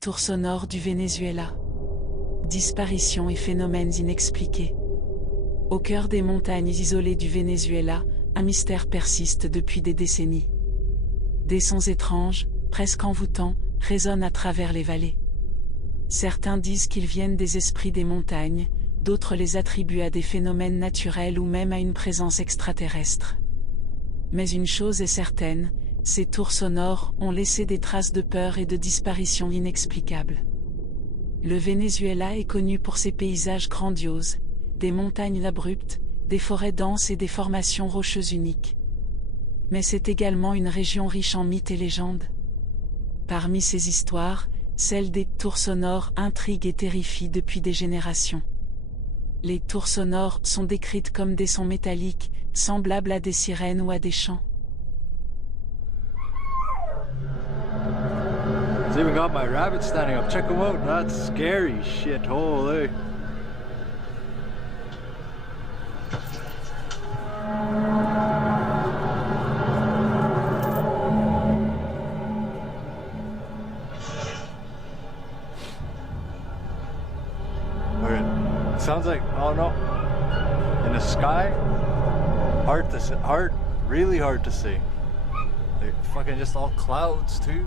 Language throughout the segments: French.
tours sonores du Venezuela. Disparitions et phénomènes inexpliqués. Au cœur des montagnes isolées du Venezuela, un mystère persiste depuis des décennies. Des sons étranges, presque envoûtants, résonnent à travers les vallées. Certains disent qu'ils viennent des esprits des montagnes, d'autres les attribuent à des phénomènes naturels ou même à une présence extraterrestre. Mais une chose est certaine, ces tours sonores ont laissé des traces de peur et de disparition inexplicables. Le Venezuela est connu pour ses paysages grandioses, des montagnes abruptes, des forêts denses et des formations rocheuses uniques. Mais c'est également une région riche en mythes et légendes. Parmi ces histoires, celle des tours sonores intrigue et terrifie depuis des générations. Les tours sonores sont décrites comme des sons métalliques, semblables à des sirènes ou à des chants. It's even got my rabbit standing up. Check them out. That's scary shit. Holy. Okay. It sounds like, oh no. In the sky, hard to see, really hard to see. They're fucking just all clouds too.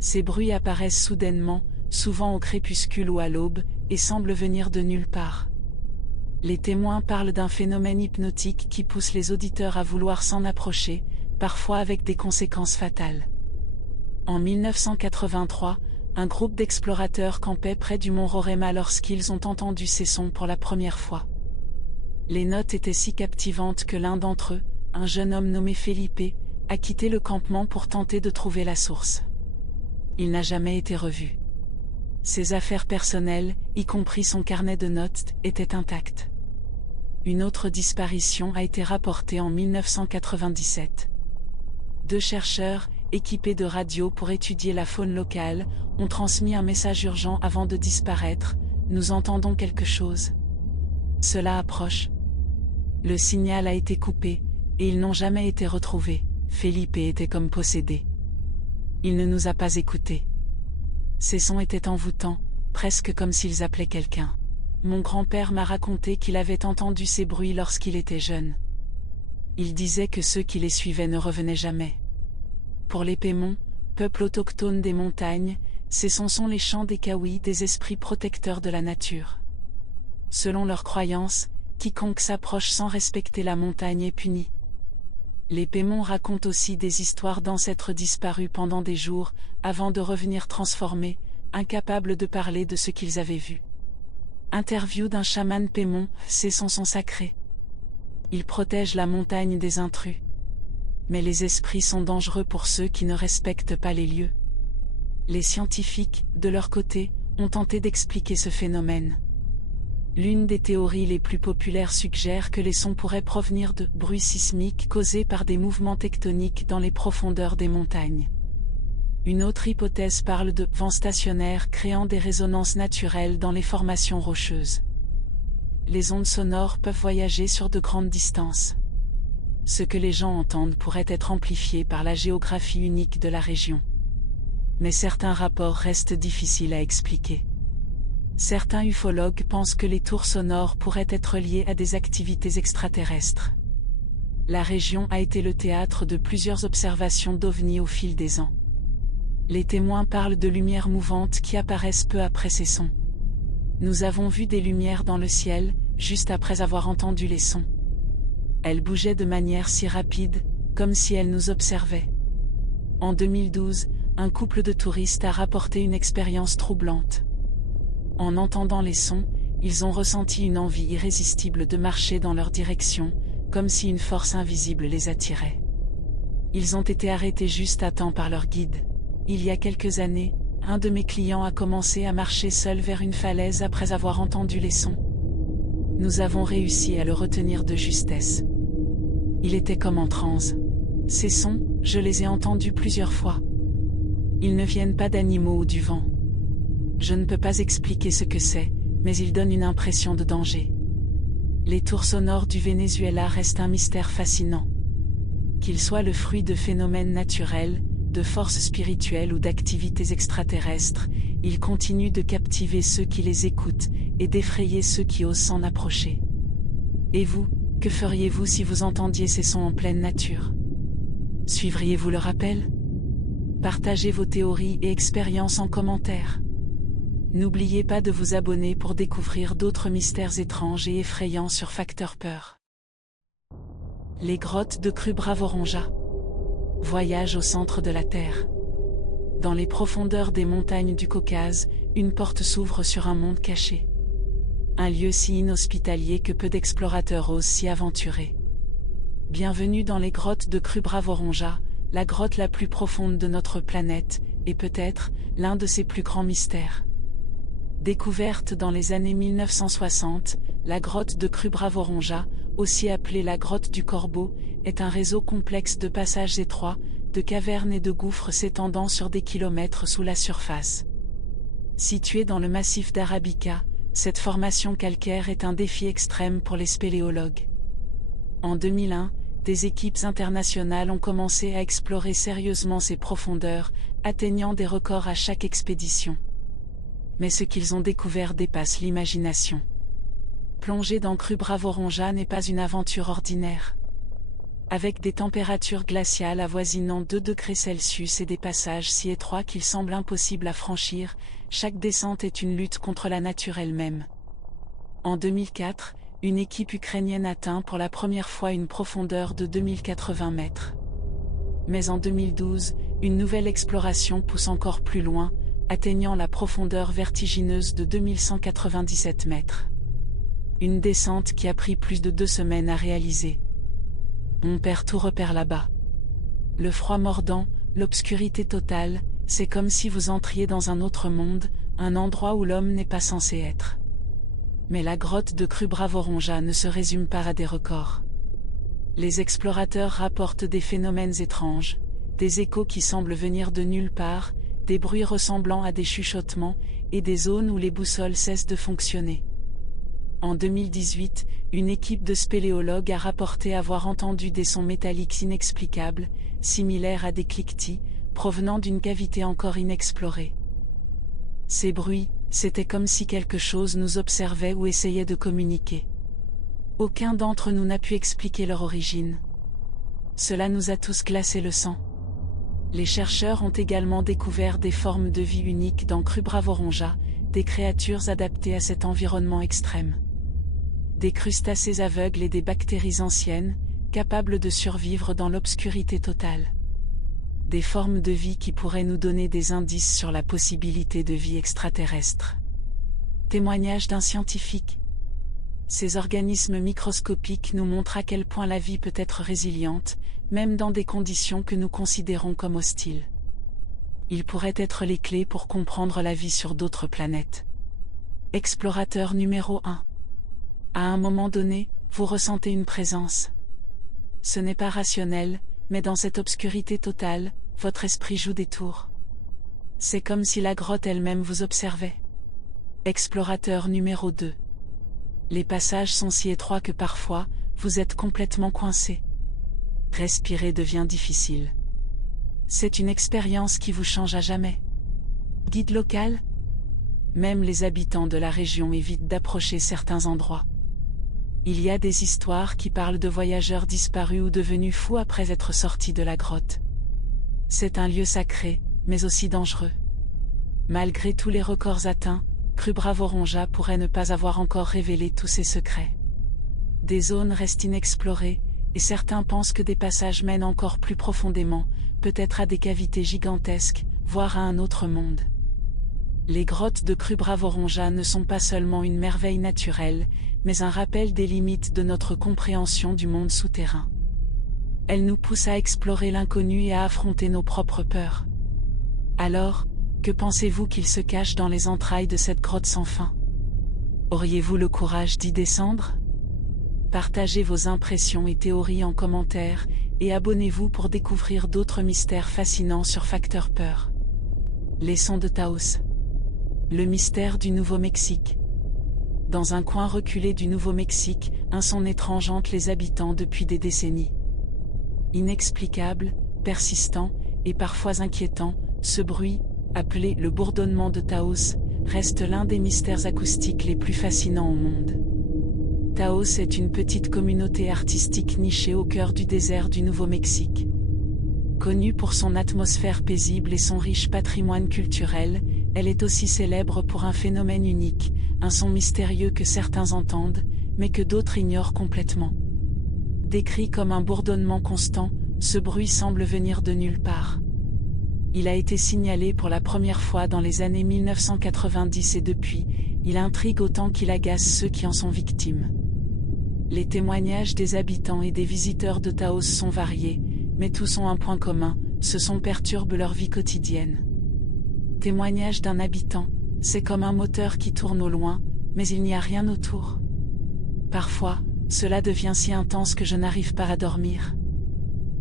Ces bruits apparaissent soudainement, souvent au crépuscule ou à l'aube, et semblent venir de nulle part. Les témoins parlent d'un phénomène hypnotique qui pousse les auditeurs à vouloir s'en approcher, parfois avec des conséquences fatales. En 1983, un groupe d'explorateurs campait près du mont Roraima lorsqu'ils ont entendu ces sons pour la première fois. Les notes étaient si captivantes que l'un d'entre eux, un jeune homme nommé Felipe, a quitté le campement pour tenter de trouver la source. Il n'a jamais été revu. Ses affaires personnelles, y compris son carnet de notes, étaient intactes. Une autre disparition a été rapportée en 1997. 2 chercheurs, équipés de radios pour étudier la faune locale, ont transmis un message urgent avant de disparaître. Nous entendons quelque chose. Cela approche. Le signal a été coupé, et ils n'ont jamais été retrouvés. Felipe était comme possédé. Il ne nous a pas écoutés. Ces sons étaient envoûtants, presque comme s'ils appelaient quelqu'un. Mon grand-père m'a raconté qu'il avait entendu ces bruits lorsqu'il était jeune. Il disait que ceux qui les suivaient ne revenaient jamais. Pour les Pémons, peuple autochtone des montagnes, ces sons sont les chants des Kawi, des esprits protecteurs de la nature. Selon leurs croyances, quiconque s'approche sans respecter la montagne est puni. Les Pémons racontent aussi des histoires d'ancêtres disparus pendant des jours, avant de revenir transformés, incapables de parler de ce qu'ils avaient vu. Interview d'un chaman Pémon, ces sons sont sacrés. Ils protègent la montagne des intrus. Mais les esprits sont dangereux pour ceux qui ne respectent pas les lieux. Les scientifiques, de leur côté, ont tenté d'expliquer ce phénomène. L'une des théories les plus populaires suggère que les sons pourraient provenir de bruits sismiques causés par des mouvements tectoniques dans les profondeurs des montagnes. Une autre hypothèse parle de vents stationnaires créant des résonances naturelles dans les formations rocheuses. Les ondes sonores peuvent voyager sur de grandes distances. Ce que les gens entendent pourrait être amplifié par la géographie unique de la région. Mais certains rapports restent difficiles à expliquer. Certains ufologues pensent que les tours sonores pourraient être liées à des activités extraterrestres. La région a été le théâtre de plusieurs observations d'OVNI au fil des ans. Les témoins parlent de lumières mouvantes qui apparaissent peu après ces sons. Nous avons vu des lumières dans le ciel, juste après avoir entendu les sons. Elles bougeaient de manière si rapide, comme si elles nous observaient. En 2012, un couple de touristes a rapporté une expérience troublante. En entendant les sons, ils ont ressenti une envie irrésistible de marcher dans leur direction, comme si une force invisible les attirait. Ils ont été arrêtés juste à temps par leur guide. Il y a quelques années, un de mes clients a commencé à marcher seul vers une falaise après avoir entendu les sons. Nous avons réussi à le retenir de justesse. Il était comme en transe. Ces sons, je les ai entendus plusieurs fois. Ils ne viennent pas d'animaux ou du vent. Je ne peux pas expliquer ce que c'est, mais ils donnent une impression de danger. Les tours sonores du Venezuela restent un mystère fascinant. Qu'ils soient le fruit de phénomènes naturels, de forces spirituelles ou d'activités extraterrestres, ils continuent de captiver ceux qui les écoutent, et d'effrayer ceux qui osent s'en approcher. Et vous, que feriez-vous si vous entendiez ces sons en pleine nature? Suivriez-vous le rappel? Partagez vos théories et expériences en commentaire. N'oubliez pas de vous abonner pour découvrir d'autres mystères étranges et effrayants sur Facteur Peur. Les grottes de Krubravorongja. Voyage au centre de la Terre. Dans les profondeurs des montagnes du Caucase, une porte s'ouvre sur un monde caché. Un lieu si inhospitalier que peu d'explorateurs osent s'y aventurer. Bienvenue dans les grottes de Krubravorongja, la grotte la plus profonde de notre planète, et peut-être l'un de ses plus grands mystères. Découverte dans les années 1960, la grotte de Krubravorongja, aussi appelée la grotte du Corbeau, est un réseau complexe de passages étroits, de cavernes et de gouffres s'étendant sur des kilomètres sous la surface. Située dans le massif d'Arabica, cette formation calcaire est un défi extrême pour les spéléologues. En 2001, des équipes internationales ont commencé à explorer sérieusement ces profondeurs, atteignant des records à chaque expédition. Mais ce qu'ils ont découvert dépasse l'imagination. Plonger dans Krubravorongja n'est pas une aventure ordinaire. Avec des températures glaciales avoisinant 2 degrés Celsius et des passages si étroits qu'il semble impossible à franchir, chaque descente est une lutte contre la nature elle-même. En 2004, une équipe ukrainienne atteint pour la première fois une profondeur de 2080 mètres. Mais en 2012, une nouvelle exploration pousse encore plus loin, atteignant la profondeur vertigineuse de 2197 mètres. Une descente qui a pris plus de 2 semaines à réaliser. On perd tout repère là-bas. Le froid mordant, l'obscurité totale, c'est comme si vous entriez dans un autre monde, un endroit où l'homme n'est pas censé être. Mais la grotte de Krubravorongja ne se résume pas à des records. Les explorateurs rapportent des phénomènes étranges, des échos qui semblent venir de nulle part, des bruits ressemblant à des chuchotements, et des zones où les boussoles cessent de fonctionner. En 2018, une équipe de spéléologues a rapporté avoir entendu des sons métalliques inexplicables, similaires à des cliquetis, provenant d'une cavité encore inexplorée. Ces bruits, c'était comme si quelque chose nous observait ou essayait de communiquer. Aucun d'entre nous n'a pu expliquer leur origine. Cela nous a tous glacé le sang. Les chercheurs ont également découvert des formes de vie uniques dans Krubravorongja, des créatures adaptées à cet environnement extrême. Des crustacés aveugles et des bactéries anciennes, capables de survivre dans l'obscurité totale. Des formes de vie qui pourraient nous donner des indices sur la possibilité de vie extraterrestre. Témoignage d'un scientifique. Ces organismes microscopiques nous montrent à quel point la vie peut être résiliente, même dans des conditions que nous considérons comme hostiles. Ils pourraient être les clés pour comprendre la vie sur d'autres planètes. Explorateur numéro 1. À un moment donné, vous ressentez une présence. Ce n'est pas rationnel, mais dans cette obscurité totale, votre esprit joue des tours. C'est comme si la grotte elle-même vous observait. Explorateur numéro 2. Les passages sont si étroits que parfois, vous êtes complètement coincé. Respirer devient difficile. C'est une expérience qui vous change à jamais. Guide local? Même les habitants de la région évitent d'approcher certains endroits. Il y a des histoires qui parlent de voyageurs disparus ou devenus fous après être sortis de la grotte. C'est un lieu sacré, mais aussi dangereux. Malgré tous les records atteints, Krubravorongja pourrait ne pas avoir encore révélé tous ses secrets. Des zones restent inexplorées, et certains pensent que des passages mènent encore plus profondément, peut-être à des cavités gigantesques, voire à un autre monde. Les grottes de Krubravorongja ne sont pas seulement une merveille naturelle, mais un rappel des limites de notre compréhension du monde souterrain. Elles nous poussent à explorer l'inconnu et à affronter nos propres peurs. Alors, que pensez-vous qu'il se cache dans les entrailles de cette grotte sans fin? Auriez-vous le courage d'y descendre? Partagez vos impressions et théories en commentaire, et abonnez-vous pour découvrir d'autres mystères fascinants sur Facteur Peur. Les sons de Taos. Le mystère du Nouveau-Mexique. Dans un coin reculé du Nouveau-Mexique, un son étrange hante les habitants depuis des décennies. Inexplicable, persistant, et parfois inquiétant, ce bruit, appelé le bourdonnement de Taos, reste l'un des mystères acoustiques les plus fascinants au monde. Taos est une petite communauté artistique nichée au cœur du désert du Nouveau-Mexique. Connue pour son atmosphère paisible et son riche patrimoine culturel, elle est aussi célèbre pour un phénomène unique, un son mystérieux que certains entendent, mais que d'autres ignorent complètement. Décrit comme un bourdonnement constant, ce bruit semble venir de nulle part. Il a été signalé pour la première fois dans les années 1990 et depuis, il intrigue autant qu'il agace ceux qui en sont victimes. Les témoignages des habitants et des visiteurs de Taos sont variés, mais tous ont un point commun, ce son perturbe leur vie quotidienne. Témoignage d'un habitant, c'est comme un moteur qui tourne au loin, mais il n'y a rien autour. Parfois, cela devient si intense que je n'arrive pas à dormir.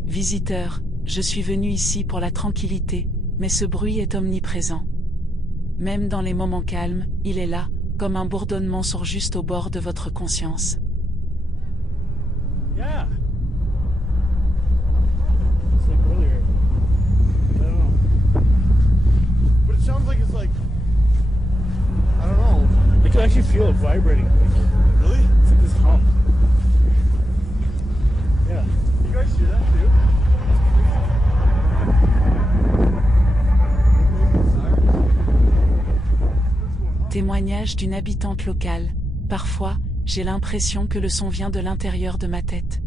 Visiteur, je suis venu ici pour la tranquillité, mais ce bruit est omniprésent. Même dans les moments calmes, il est là, comme un bourdonnement sourd juste au bord de votre conscience. Yeah. It's like earlier. I don't know. But it sounds like it's like, I don't know. You can actually feel it vibrating. Like, really? It's like this hum. Yeah. You guys hear that too? Témoignage d'une habitante locale. Parfois, j'ai l'impression que le son vient de l'intérieur de ma tête.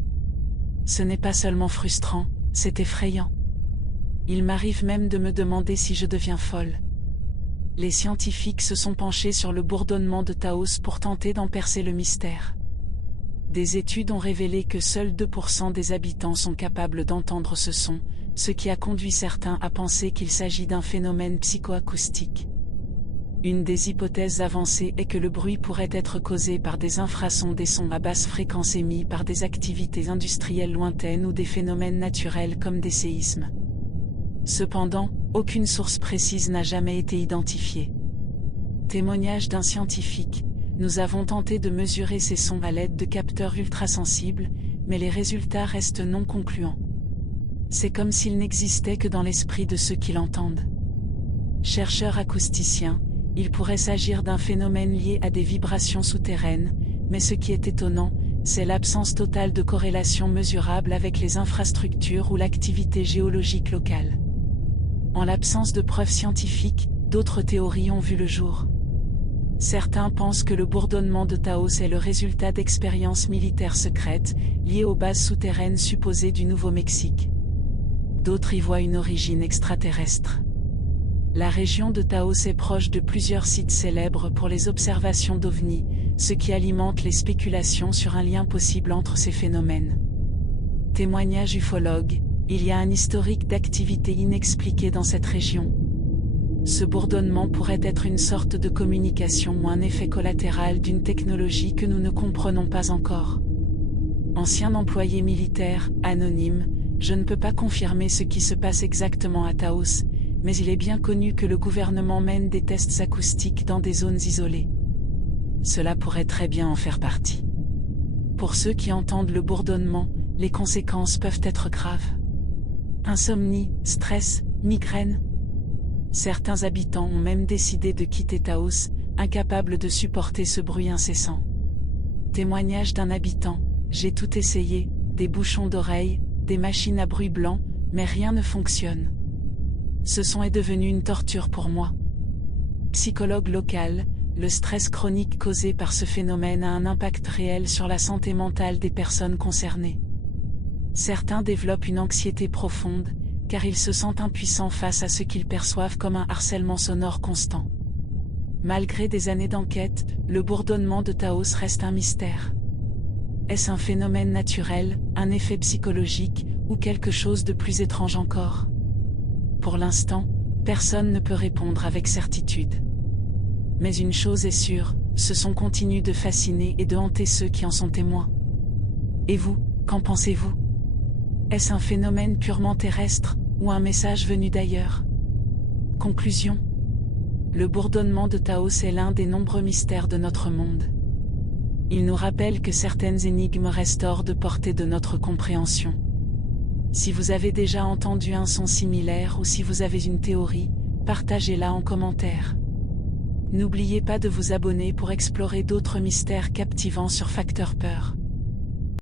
Ce n'est pas seulement frustrant, c'est effrayant. Il m'arrive même de me demander si je deviens folle. Les scientifiques se sont penchés sur le bourdonnement de Taos pour tenter d'en percer le mystère. Des études ont révélé que seuls 2% des habitants sont capables d'entendre ce son, ce qui a conduit certains à penser qu'il s'agit d'un phénomène psychoacoustique. Une des hypothèses avancées est que le bruit pourrait être causé par des infrasons des sons à basse fréquence émis par des activités industrielles lointaines ou des phénomènes naturels comme des séismes. Cependant, aucune source précise n'a jamais été identifiée. Témoignage d'un scientifique, nous avons tenté de mesurer ces sons à l'aide de capteurs ultrasensibles, mais les résultats restent non concluants. C'est comme s'ils n'existaient que dans l'esprit de ceux qui l'entendent. Chercheur acousticien, il pourrait s'agir d'un phénomène lié à des vibrations souterraines, mais ce qui est étonnant, c'est l'absence totale de corrélation mesurable avec les infrastructures ou l'activité géologique locale. En l'absence de preuves scientifiques, d'autres théories ont vu le jour. Certains pensent que le bourdonnement de Taos est le résultat d'expériences militaires secrètes, liées aux bases souterraines supposées du Nouveau-Mexique. D'autres y voient une origine extraterrestre. La région de Taos est proche de plusieurs sites célèbres pour les observations d'OVNI, ce qui alimente les spéculations sur un lien possible entre ces phénomènes. Témoignage ufologue, il y a un historique d'activité inexpliquée dans cette région. Ce bourdonnement pourrait être une sorte de communication ou un effet collatéral d'une technologie que nous ne comprenons pas encore. Ancien employé militaire, anonyme, je ne peux pas confirmer ce qui se passe exactement à Taos, mais il est bien connu que le gouvernement mène des tests acoustiques dans des zones isolées. Cela pourrait très bien en faire partie. Pour ceux qui entendent le bourdonnement, les conséquences peuvent être graves. Insomnie, stress, migraine. Certains habitants ont même décidé de quitter Taos, incapables de supporter ce bruit incessant. Témoignage d'un habitant, j'ai tout essayé, des bouchons d'oreilles, des machines à bruit blanc, mais rien ne fonctionne. Ce son est devenu une torture pour moi. Psychologue local, le stress chronique causé par ce phénomène a un impact réel sur la santé mentale des personnes concernées. Certains développent une anxiété profonde, car ils se sentent impuissants face à ce qu'ils perçoivent comme un harcèlement sonore constant. Malgré des années d'enquête, le bourdonnement de Taos reste un mystère. Est-ce un phénomène naturel, un effet psychologique, ou quelque chose de plus étrange encore ? Pour l'instant, personne ne peut répondre avec certitude. Mais une chose est sûre, ce son continue de fasciner et de hanter ceux qui en sont témoins. Et vous, qu'en pensez-vous ? Est-ce un phénomène purement terrestre, ou un message venu d'ailleurs ? Conclusion. Le bourdonnement de Taos est l'un des nombreux mystères de notre monde. Il nous rappelle que certaines énigmes restent hors de portée de notre compréhension. Si vous avez déjà entendu un son similaire ou si vous avez une théorie, partagez-la en commentaire. N'oubliez pas de vous abonner pour explorer d'autres mystères captivants sur Facteur Peur.